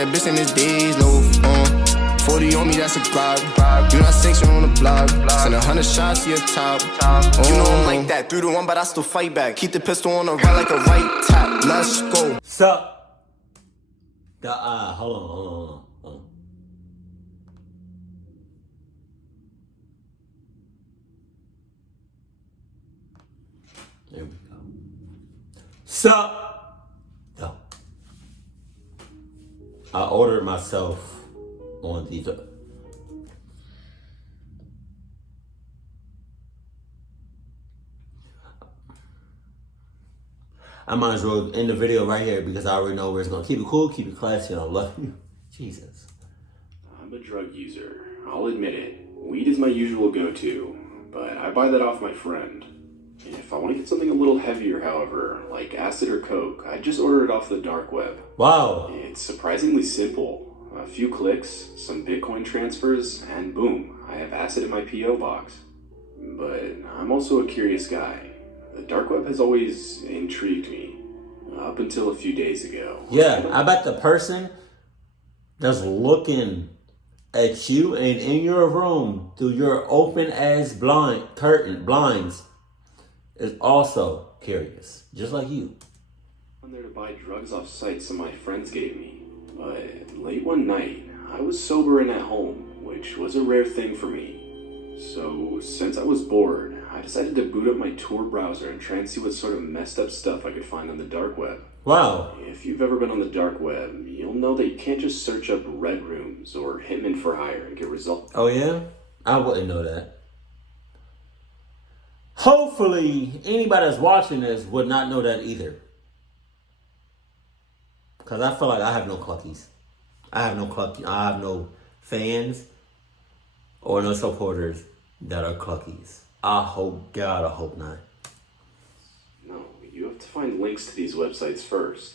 That bitch in his days, no, 40 on me, that's a Glock. You not sanction on the block. Send 100 shots to your top. You know I'm like that. 3 to 1, but I still fight back. Keep the pistol on the right like a right tap. Let's go. Sup? Hold on. There we go. Sup? No. I ordered myself on these. I might as well end the video right here because I already know where it's going to keep it cool, keep it classy, and I love you. Jesus. I'm a drug user. I'll admit it. Weed is my usual go-to, but I buy that off my friend. If I want to get something a little heavier, however, like acid or coke, I just order it off the dark web. Wow. It's surprisingly simple. A few clicks, some Bitcoin transfers, and boom, I have acid in my P.O. box. But I'm also a curious guy. The dark web has always intrigued me, up until a few days ago. Yeah, I bet the person that's looking at you and in your room through your open-ass blinds is also curious, just like you. I'm there to buy drugs off sites some of my friends gave me. But late one night, I was sober and at home, which was a rare thing for me. So, since I was bored, I decided to boot up my Tor browser and try and see what sort of messed up stuff I could find on the dark web. Wow. If you've ever been on the dark web, you'll know that you can't just search up red rooms or hitmen for hire and get results. Oh yeah? I wouldn't know that. Hopefully, anybody that's watching this would not know that either. Because I feel like I have no cluckies. I have no fans or no supporters that are cluckies. I hope not. No, you have to find links to these websites first.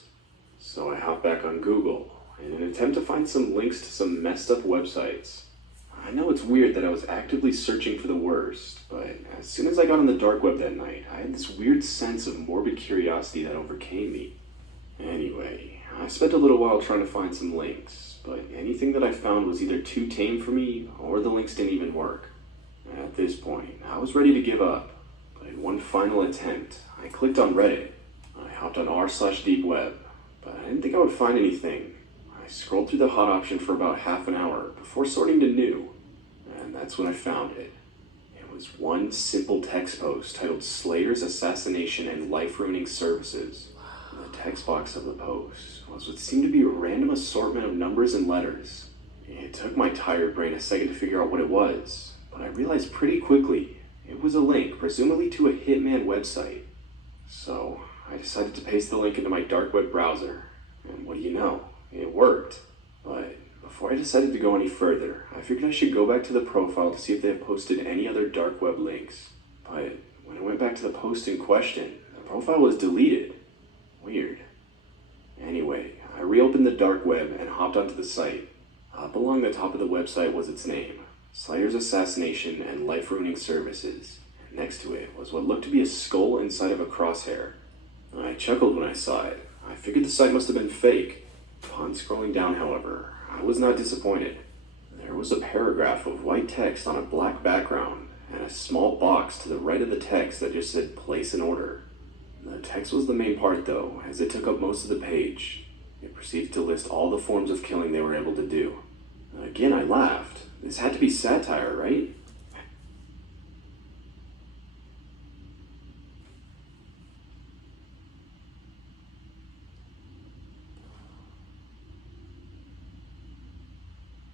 So I hop back on Google in an attempt to find some links to some messed up websites. I know it's weird that I was actively searching for the worst, but as soon as I got on the dark web that night, I had this weird sense of morbid curiosity that overcame me. Anyway, I spent a little while trying to find some links, but anything that I found was either too tame for me or the links didn't even work. At this point, I was ready to give up, but in one final attempt, I clicked on Reddit. I hopped on r/deepweb, but I didn't think I would find anything. I scrolled through the hot option for about half an hour before sorting to new, and that's when I found it. It was one simple text post titled Slayer's Assassination and Life-Ruining Services. The text box of the post was what seemed to be a random assortment of numbers and letters. It took my tired brain a second to figure out what it was, but I realized pretty quickly it was a link, presumably to a hitman website. So I decided to paste the link into my dark web browser, and what do you know? It worked. But before I decided to go any further, I figured I should go back to the profile to see if they have posted any other dark web links. But when I went back to the post in question, the profile was deleted. Weird. Anyway, I reopened the dark web and hopped onto the site. Up along the top of the website was its name, Slayer's Assassination and Life-Ruining Services. And next to it was what looked to be a skull inside of a crosshair. I chuckled when I saw it. I figured the site must have been fake. Upon scrolling down, however, I was not disappointed. There was a paragraph of white text on a black background, and a small box to the right of the text that just said place an order. The text was the main part though, as it took up most of the page. It proceeded to list all the forms of killing they were able to do. Again, I laughed. This had to be satire, right?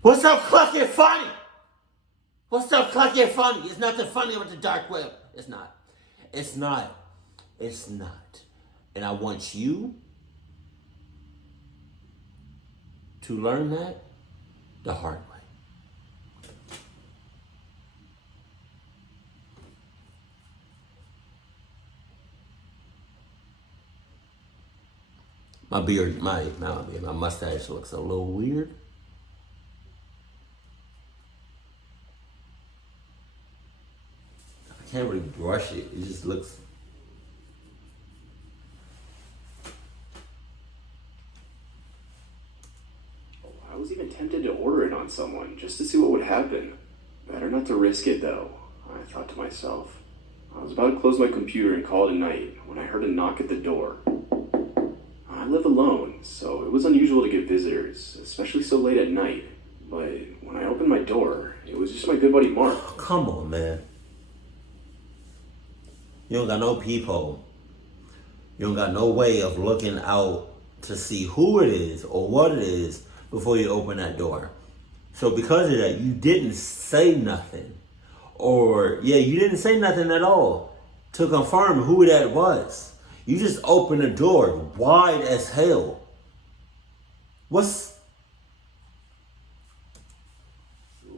What's up, clucky funny? What's up, clucky funny? It's nothing funny about the dark web. It's not. And I want you to learn that the hard way. My beard, my mustache looks a little weird. I can't really brush it. It just looks. I was even tempted to order it on someone just to see what would happen. Better not to risk it though, I thought to myself. I was about to close my computer and call it a night when I heard a knock at the door. I live alone, so it was unusual to get visitors, especially so late at night. But when I opened my door, it was just my good buddy Mark. Come on, man. You don't got no peephole. You don't got no way of looking out to see who it is or what it is before you open that door. So because of that, you didn't say nothing. You didn't say nothing at all to confirm who that was. You just opened the door wide as hell. Who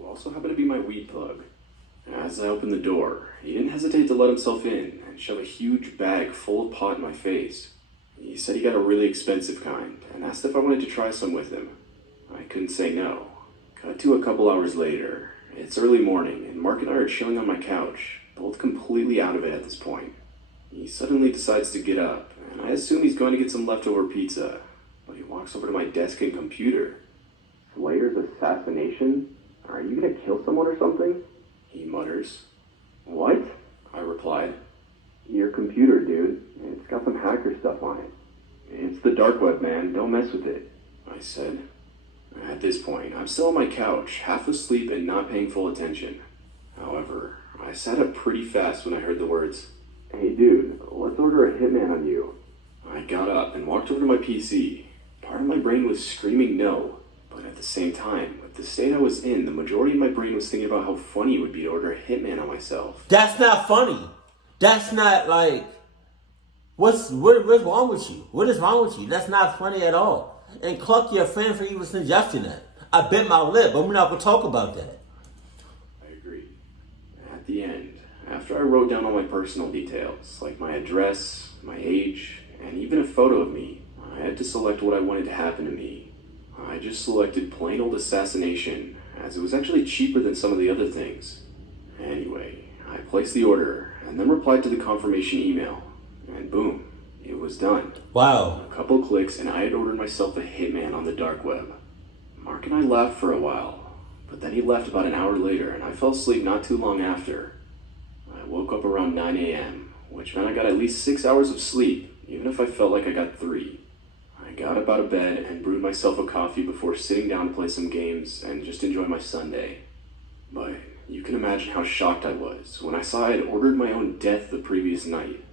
also happened to be my weed plug. As I opened the door, he didn't hesitate to let himself in and shove a huge bag full of pot in my face. He said he got a really expensive kind and asked if I wanted to try some with him. I couldn't say no. Cut to a couple hours later. It's early morning and Mark and I are chilling on my couch, both completely out of it at this point. He suddenly decides to get up, and I assume he's going to get some leftover pizza, but he walks over to my desk and computer. Slayer's assassination? Are you gonna kill someone or something? He mutters. What? I replied. Your computer, dude. It's got some hacker stuff on it. It's the dark web, man. Don't mess with it, I said. At this point, I'm still on my couch, half asleep and not paying full attention. However, I sat up pretty fast when I heard the words, "Hey dude, let's order a hitman on you." I got up and walked over to my PC. Part of my brain was screaming no, but at the same time, with the state I was in, the majority of my brain was thinking about how funny it would be to order a hitman on myself. That's not funny. That's not like, what's wrong with you? What is wrong with you? That's not funny at all. And cluck your fan for even suggesting that. I bit my lip, but we're not going to talk about that. I agree. At the end, after I wrote down all my personal details, like my address, my age, and even a photo of me, I had to select what I wanted to happen to me. I just selected plain old assassination, as it was actually cheaper than some of the other things. Anyway, I placed the order, and then replied to the confirmation email, and boom, it was done. Wow. A couple clicks, and I had ordered myself a hitman on the dark web. Mark and I laughed for a while, but then he left about an hour later, and I fell asleep not too long after. I woke up around 9 a.m., which meant I got at least 6 hours of sleep, even if I felt like I got 3. I got up out of bed and brewed myself a coffee before sitting down to play some games and just enjoy my Sunday. But you can imagine how shocked I was when I saw I had ordered my own death the previous night.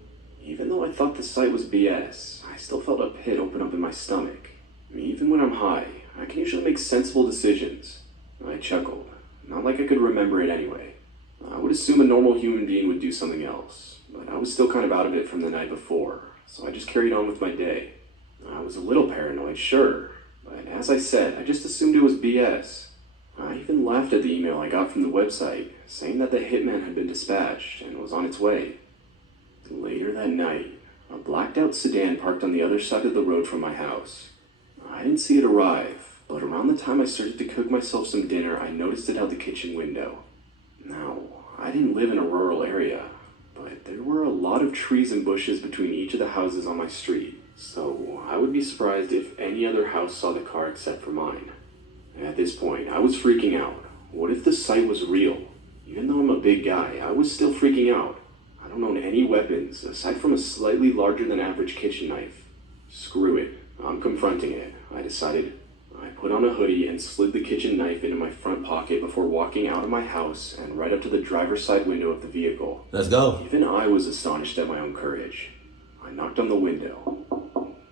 Even though I thought the site was BS, I still felt a pit open up in my stomach. Even when I'm high, I can usually make sensible decisions. I chuckled, not like I could remember it anyway. I would assume a normal human being would do something else, but I was still kind of out of it from the night before, so I just carried on with my day. I was a little paranoid, sure, but as I said, I just assumed it was BS. I even laughed at the email I got from the website, saying that the hitman had been dispatched and was on its way. Later that night, a blacked out sedan parked on the other side of the road from my house. I didn't see it arrive, but around the time I started to cook myself some dinner, I noticed it out the kitchen window. Now, I didn't live in a rural area, but there were a lot of trees and bushes between each of the houses on my street, so I would be surprised if any other house saw the car except for mine. At this point, I was freaking out. What if the site was real? Even though I'm a big guy, I was still freaking out. I don't own any weapons, aside from a slightly larger than average kitchen knife. Screw it. I'm confronting it, I decided. I put on a hoodie and slid the kitchen knife into my front pocket before walking out of my house and right up to the driver's side window of the vehicle. Let's go. Even I was astonished at my own courage. I knocked on the window,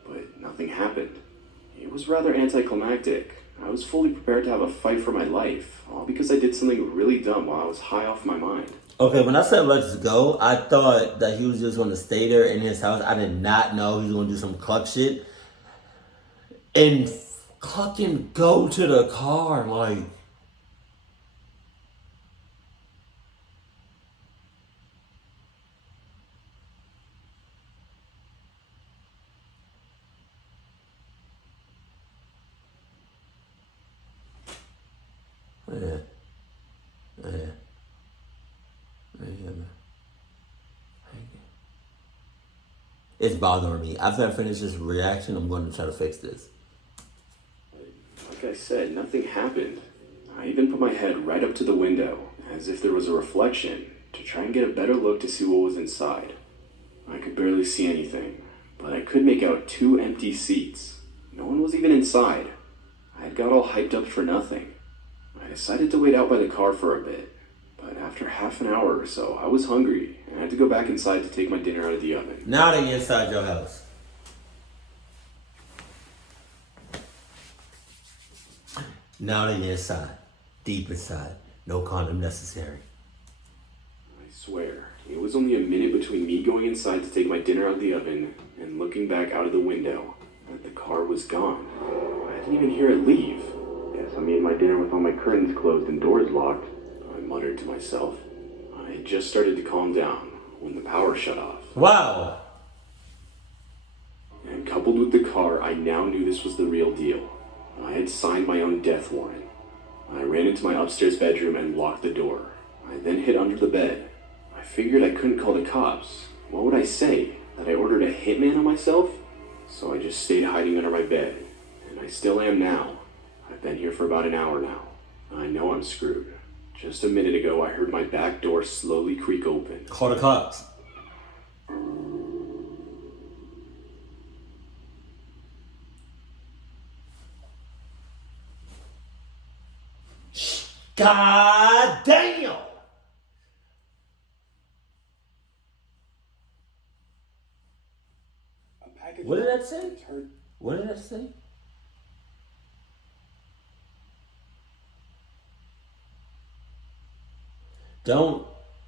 but nothing happened. It was rather anticlimactic. I was fully prepared to have a fight for my life, all because I did something really dumb while I was high off my mind. Okay, when I said let's go, I thought that he was just going to stay there in his house. I did not know he was going to do some cluck shit. And fucking go to the car, like. It's bothering me. After I finish this reaction, I'm going to try to fix this. I Like I said, nothing happened. I even put my head right up to the window, as if there was a reflection, to try and get a better look to see what was inside. I could barely see anything, but I could make out 2 empty seats. No one was even inside. I had got all hyped up for nothing. I decided to wait out by the car for a bit, but after half an hour or so, I was hungry, and I had to go back inside to take my dinner out of the oven. Now they inside your house. Now they inside. Deep inside. No condom necessary. I swear, it was only a minute between me going inside to take my dinner out of the oven and looking back out of the window that the car was gone. I didn't even hear it leave. Guess I made my dinner with all my curtains closed and doors locked, I muttered to myself. I had just started to calm down when the power shut off. Wow. And coupled with the car, I now knew this was the real deal. I had signed my own death warrant. I ran into my upstairs bedroom and locked the door. I then hid under the bed. I figured I couldn't call the cops. What would I say? That I ordered a hitman on myself? So I just stayed hiding under my bed. And I still am now. I've been here for about an hour now. I know I'm screwed. Just a minute ago, I heard my back door slowly creak open. Call the cops. God damn! What did that say? What did that say? Don't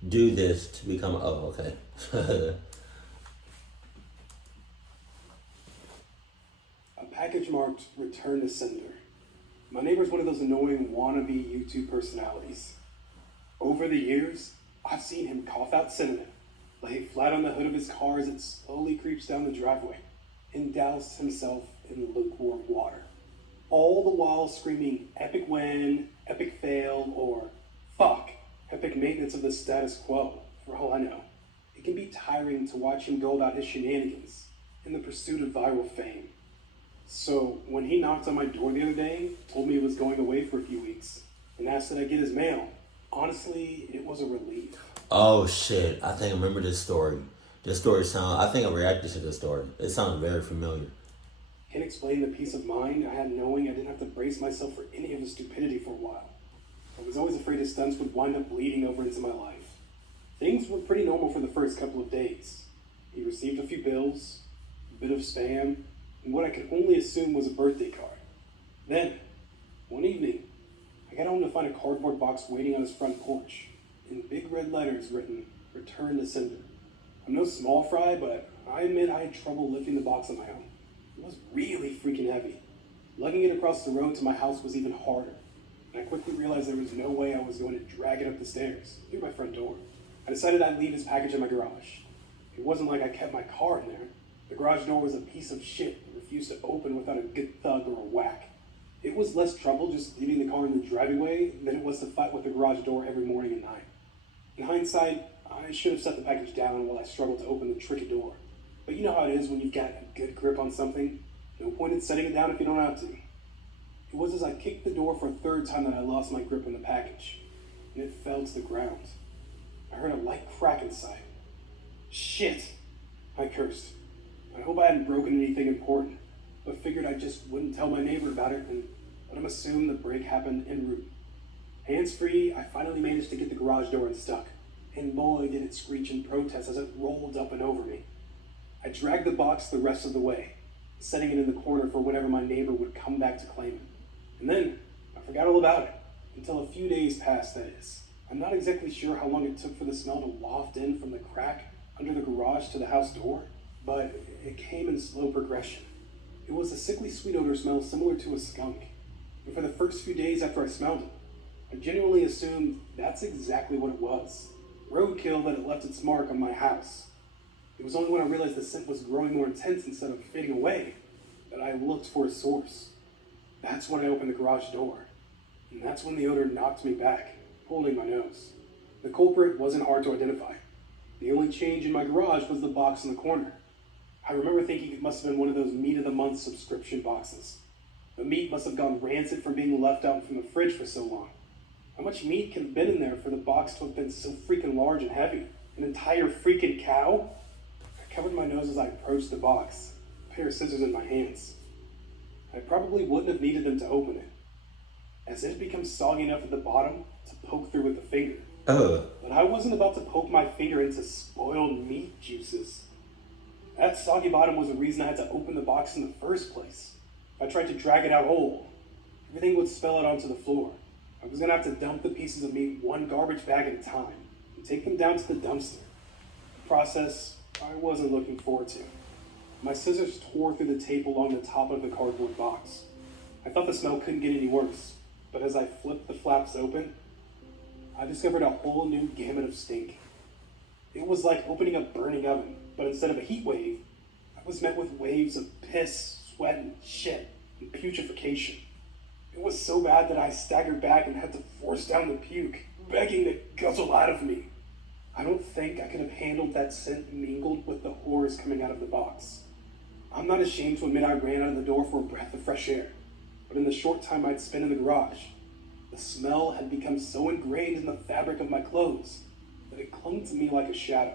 do this to become. Oh, okay. A package marked "Return to Sender." My neighbor's one of those annoying wannabe YouTube personalities. Over the years, I've seen him cough out cinnamon, lay flat on the hood of his car as it slowly creeps down the driveway, and douse himself in lukewarm water. All the while screaming epic win, epic fail, or fuck, epic maintenance of the status quo, for all I know. It can be tiring to watch him go about his shenanigans in the pursuit of viral fame. So when he knocked on my door the other day, told me he was going away for a few weeks, and asked that I get his mail, honestly, it was a relief. Oh shit! I think I remember this story. This story I think I reacted to this story. It sounds very familiar. Can't explain the peace of mind I had knowing I didn't have to brace myself for any of his stupidity for a while. I was always afraid his stunts would wind up bleeding over into my life. Things were pretty normal for the first couple of days. He received a few bills, a bit of spam, and what I could only assume was a birthday card. Then, one evening, I got home to find a cardboard box waiting on his front porch, in big red letters written, "Return to Sender." I'm no small fry, but I admit I had trouble lifting the box on my own. It was really freaking heavy. Lugging it across the road to my house was even harder, and I quickly realized there was no way I was going to drag it up the stairs, through my front door. I decided I'd leave his package in my garage. It wasn't like I kept my car in there. The garage door was a piece of shit that refused to open without a good thug or a whack. It was less trouble just leaving the car in the driveway than it was to fight with the garage door every morning and night. In hindsight, I should have set the package down while I struggled to open the tricky door. But you know how it is when you've got a good grip on something. No point in setting it down if you don't have to. It was as I kicked the door for a third time that I lost my grip on the package, and it fell to the ground. I heard a light crack inside. Shit! I cursed. I hope I hadn't broken anything important, but figured I just wouldn't tell my neighbor about it and let him assume the break happened en route. Hands-free, I finally managed to get the garage door unstuck, and boy did it screech in protest as it rolled up and over me. I dragged the box the rest of the way, setting it in the corner for whenever my neighbor would come back to claim it. And then, I forgot all about it, until a few days passed, that is. I'm not exactly sure how long it took for the smell to waft in from the crack under the garage to the house door, but it came in slow progression. It was a sickly sweet odor smell similar to a skunk, and for the first few days after I smelled it, I genuinely assumed that's exactly what it was. Roadkill that had left its mark on my house. It was only when I realized the scent was growing more intense instead of fading away that I looked for a source. That's when I opened the garage door, and that's when the odor knocked me back, holding my nose. The culprit wasn't hard to identify. The only change in my garage was the box in the corner. I remember thinking it must have been one of those meat of the month subscription boxes. The meat must have gone rancid from being left out from the fridge for so long. How much meat could have been in there for the box to have been so freaking large and heavy? An entire freaking cow? I covered my nose as I approached the box, a pair of scissors in my hands. I probably wouldn't have needed them to open it, as it had become soggy enough at the bottom to poke through with the finger. But I wasn't about to poke my finger into spoiled meat juices. That soggy bottom was the reason I had to open the box in the first place. If I tried to drag it out whole, everything would spill out onto the floor. I was gonna have to dump the pieces of meat one garbage bag at a time and take them down to the dumpster. A process I wasn't looking forward to. My scissors tore through the tape along the top of the cardboard box. I thought the smell couldn't get any worse, but as I flipped the flaps open, I discovered a whole new gamut of stink. It was like opening a burning oven, but instead of a heat wave, I was met with waves of piss, sweat, and shit, and putrefaction. It was so bad that I staggered back and had to force down the puke, begging to guzzle out of me. I don't think I could have handled that scent mingled with the horrors coming out of the box. I'm not ashamed to admit I ran out of the door for a breath of fresh air, but in the short time I'd spent in the garage, the smell had become so ingrained in the fabric of my clothes that it clung to me like a shadow.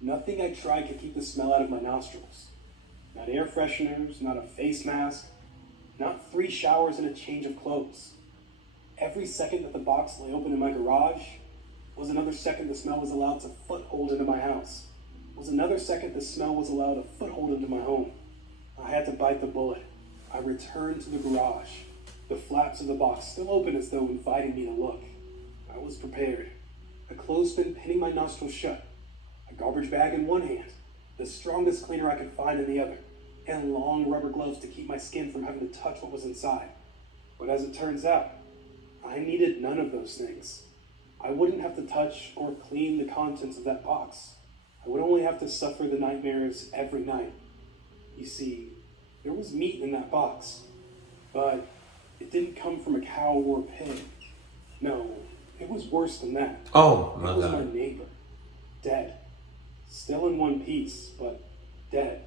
Nothing I tried could keep the smell out of my nostrils. Not air fresheners, not a face mask, not 3 showers and a change of clothes. Every second that the box lay open in my garage was another second the smell was allowed to foothold into my house. Was another second the smell was allowed a foothold into my home. I had to bite the bullet. I returned to the garage, the flaps of the box still open as though inviting me to look. I was prepared. A clothespin pinning my nostrils shut, a garbage bag in one hand, the strongest cleaner I could find in the other, and long rubber gloves to keep my skin from having to touch what was inside. But as it turns out, I needed none of those things. I wouldn't have to touch or clean the contents of that box. I would only have to suffer the nightmares every night. You see, there was meat in that box, but it didn't come from a cow or a pig. No, it was worse than that. Oh, my God. It was God. my neighbor. Dead. Still in one piece, but dead.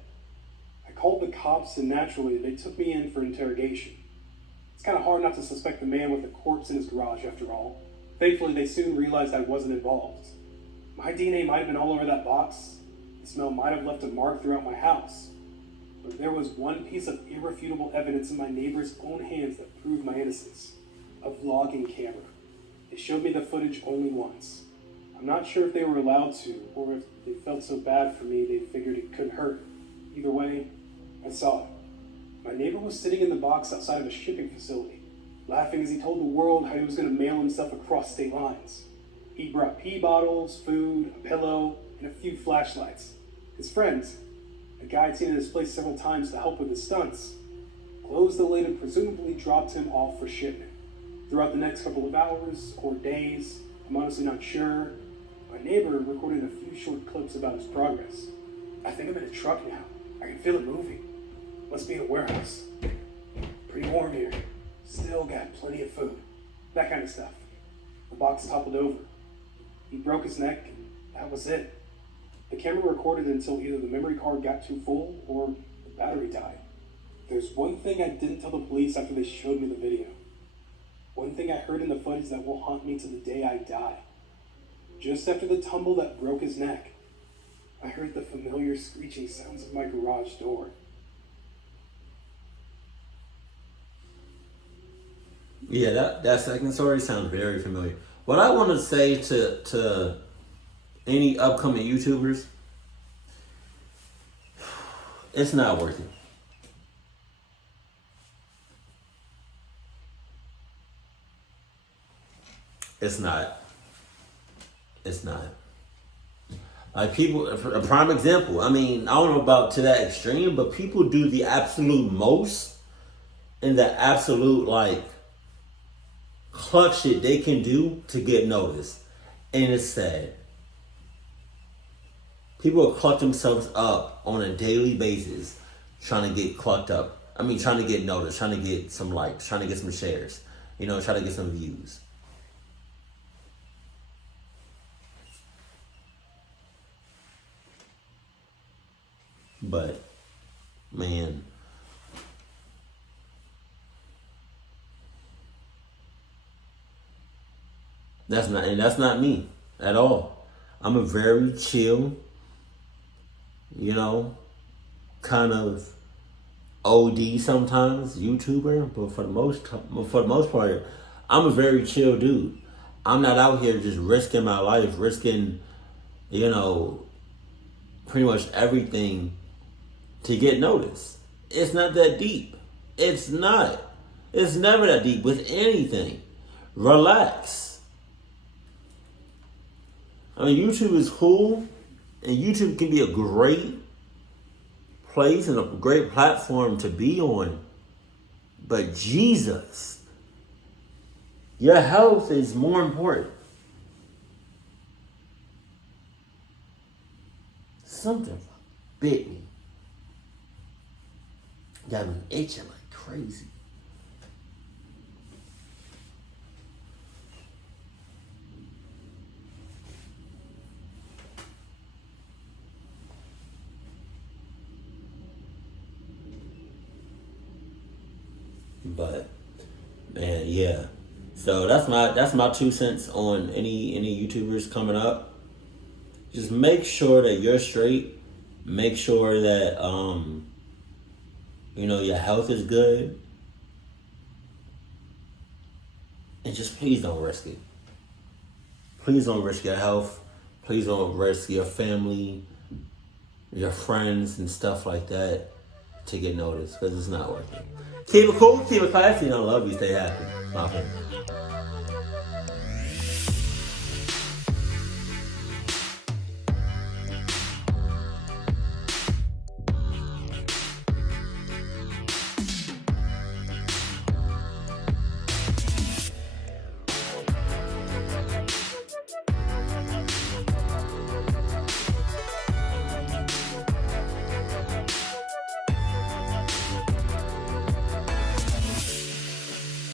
I called the cops and naturally they took me in for interrogation. It's kind of hard not to suspect the man with the corpse in his garage after all. Thankfully, they soon realized I wasn't involved. My DNA might have been all over that box. The smell might have left a mark throughout my house. But there was one piece of irrefutable evidence in my neighbor's own hands that proved my innocence. A vlogging camera. They showed me the footage only once. I'm not sure if they were allowed to, or if they felt so bad for me they figured it couldn't hurt. Either way, I saw it. My neighbor was sitting in the box outside of a shipping facility, laughing as he told the world how he was going to mail himself across state lines. He brought pee bottles, food, a pillow, and a few flashlights. His friends, a guy I'd seen in his place several times to help with his stunts, closed the lid and presumably dropped him off for shipment. Throughout the next couple of hours or days, I'm honestly not sure, my neighbor recorded a few short clips about his progress. I think I'm in a truck now. I can feel it moving. Must be in a warehouse. Pretty warm here. Still got plenty of food. That kind of stuff. The box toppled over. He broke his neck, and that was it. The camera recorded until either the memory card got too full or the battery died. There's one thing I didn't tell the police after they showed me the video. One thing I heard in the footage that will haunt me to the day I die. Just after the tumble that broke his neck, I heard the familiar screeching sounds of my garage door. Yeah, that second story sounds very familiar. What I want to say to any upcoming YouTubers, it's not worth it. It's not. Like people, a prime example. I mean, I don't know about to that extreme, but people do the absolute most and the absolute like clutch shit they can do to get noticed. And it's sad. People will clutch themselves up on a daily basis trying to get clucked up. I mean, trying to get noticed, trying to get some likes, trying to get some shares, trying to get some views. But, man, That's not me at all. I'm a very chill, kind of OD sometimes YouTuber, but for the most part, I'm a very chill dude. I'm not out here just risking my life, risking, pretty much everything to get noticed. It's not that deep. It's not. It's never that deep with anything. Relax. I mean, YouTube is cool, and YouTube can be a great place and a great platform to be on. But Jesus, your health is more important. Something bit me. Got me itching like crazy. But man, yeah. So that's my 2 cents on any YouTubers coming up. Just make sure that you're straight. Make sure that your health is good. And just please don't risk it. Please don't risk your health. Please don't risk your family, your friends, and stuff like that to get noticed, because it's not worth it. Keep it cool, keep it classy, and I love you. Stay happy. My friend.